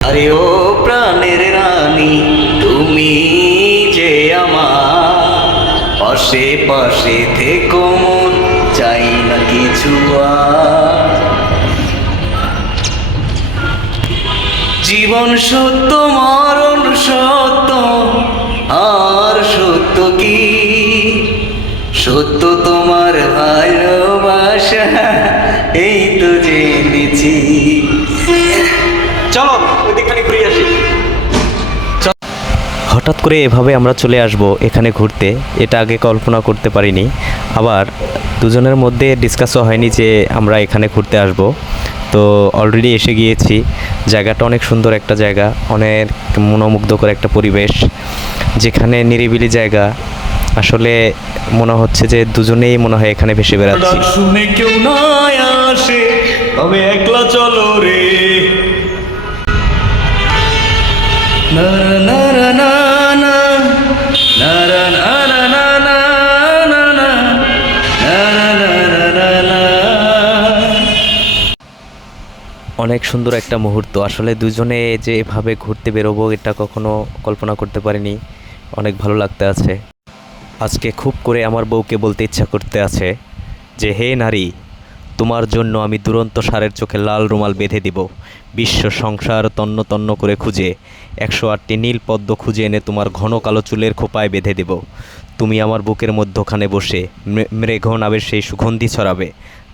আরে ও প্রাণের রানী, তুমি যে আমার পাশে পাশে থেকো মোর, চাই না কিছু আর। জীবন সত্য, মরণ সত্য, আর সত্য কি? সত্য তোমার ভালোবাসা, এই তো জেনেছি। চলো ওইদিকখানে ঘুরে আসি। হঠাৎ করে এভাবে আমরা চলে আসব এখানে ঘুরতে, এটা আগে কল্পনা করতে পারিনি। আবার দুজনের মধ্যে ডিসকাসও হয়নি যে আমরা এখানে ঘুরতে আসব। তো অলরেডি এসে গিয়েছি। জায়গাটা অনেক সুন্দর একটা জায়গা, অনেক মনোমুগ্ধকর একটা পরিবেশ, যেখানে নিরিবিলি জায়গা। আসলে মনে হচ্ছে যে দুজনেই মনে হয় এখানে ভেসে বেড়াচ্ছি। শুনে কেউ না আসে, তবে একলা চলো রে। না না না না না না না না না না না না না না না। অনেক সুন্দর একটা মুহূর্ত। আসলে দুজনে যে এভাবে ঘুরতে বেরোবো এটা কখনো কল্পনা করতে পারিনি। অনেক ভালো লাগতে আছে। আজকে খুব করে আমার বউকে বলতে ইচ্ছা করতে আছে যে, হে নারী, তোমার জন্য আমি দুরন্ত ষাঁড়ের চোখে লাল রুমাল বেঁধে দিব। বিশ্ব সংসার তন্ন তন্ন করে খুঁজে 108টি নীল পদ্ম খুঁজে এনে তোমার ঘন কালো চুলের খোপায় বেঁধে দেব। তুমি আমার বুকের মধ্যখানে বসে মৃগনাবের সেই সুগন্ধি ছড়াবে,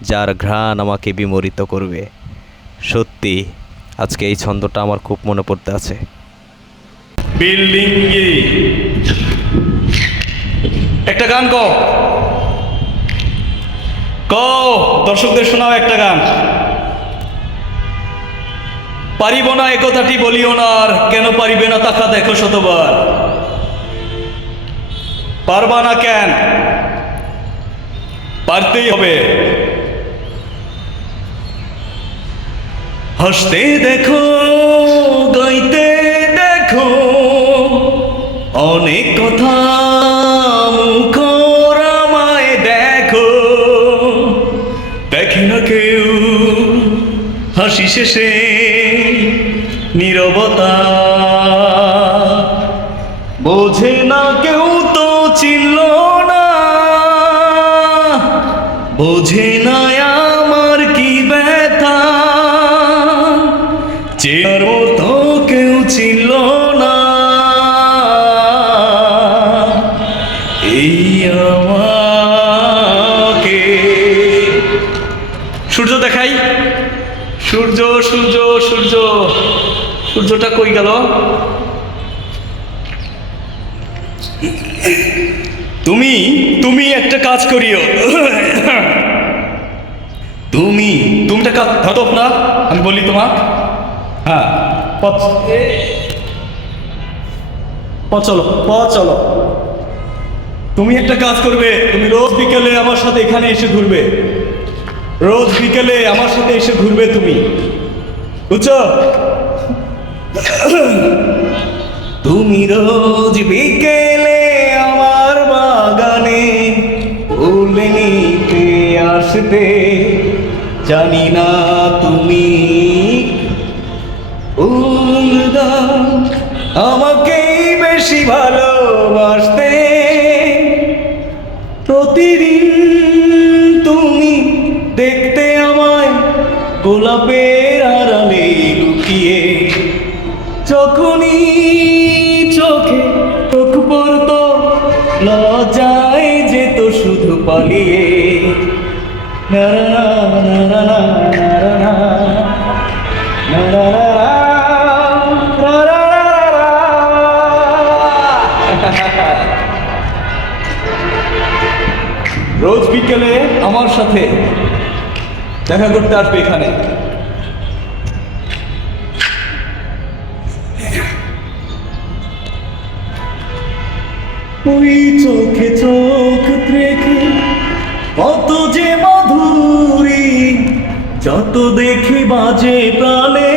যার ঘ্রাণ আমাকে বিমোরিত করবে। সত্যি আজকে এই ছন্দটা আমার খুব মনে পড়তে আছে। বিল্ডিং একটা গান কও, দর্শকদের শোনাও একটা গান। পারিব না এ কথাটি বলিও না আর, কেন পারিবে না তাকা দেখো শতবার। পারবা না কেন? পারতেই হবে। হাসতে দেখো, গাইতে দেখো, অনেক কথা মুখর আমায় দেখো। দেখে না কেউ হাসি শেষে নীরবতা, বোঝে না কেউ তো চিনল না, বোঝে না আমার কি ব্যথা। চেনার মতো কেউ ছিল না, এই আমাকে। সূর্য দেখাই, সূর্য সূর্য সূর্য, সূর্যটা কই গেল? তুমি তুমি একটা কাজ করিও। তুমিটা কাজ ধরো না, আমি বলি তোমার। হ্যাঁ, চলো। তুমি একটা কাজ করবে, তুমি রোজ বিকেলে আমার সাথে এখানে এসে ঘুরবে। রোজ বিকেলে আমার সাথে এসে ঘুরবে তুমি, বুঝছো? তুমি রোজ বিকেলে আমার বাগানে ফুল নিতে আসতে। জানি না তুমি আমাকেই বেশি ভালোবাসতে। প্রতিদিন তুমি দেখতে আমায় গোলাপের আড়ালে লুকিয়ে। যখনই চোখে চোখ পড়ত, লজ্জায় যেত শুধু পালিয়ে। না না না না না না না না না। রোজ বিকেলে আমার সাথে দেখা করতে আসবে এখানে। ওই চোখে চোখ রেখে কত যে মাধুরী, যত দেখি বাজে প্রাণে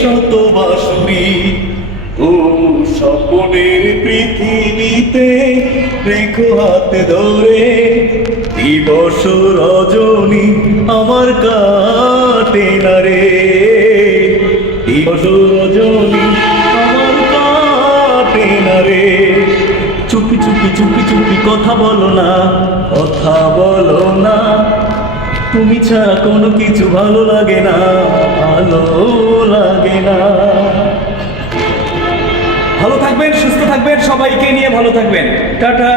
শত বাঁশুরি। ও স্বপ্নের পৃথিবীতে রেখো হাতে ধরে, দিবস রজনী আমার কাটে না রে, দিবস রজনী আমার কাটে না রে। চুপি চুপি চুপি চুপি কথা বলো না, কথা বলো না, তুমি ছাড়া কোনো কিছু ভালো লাগে না, ভালো লাগে না। ভালো থাকবেন, সুস্থ থাকবেন, সবাইকে নিয়ে ভালো থাকবেন। টাটা।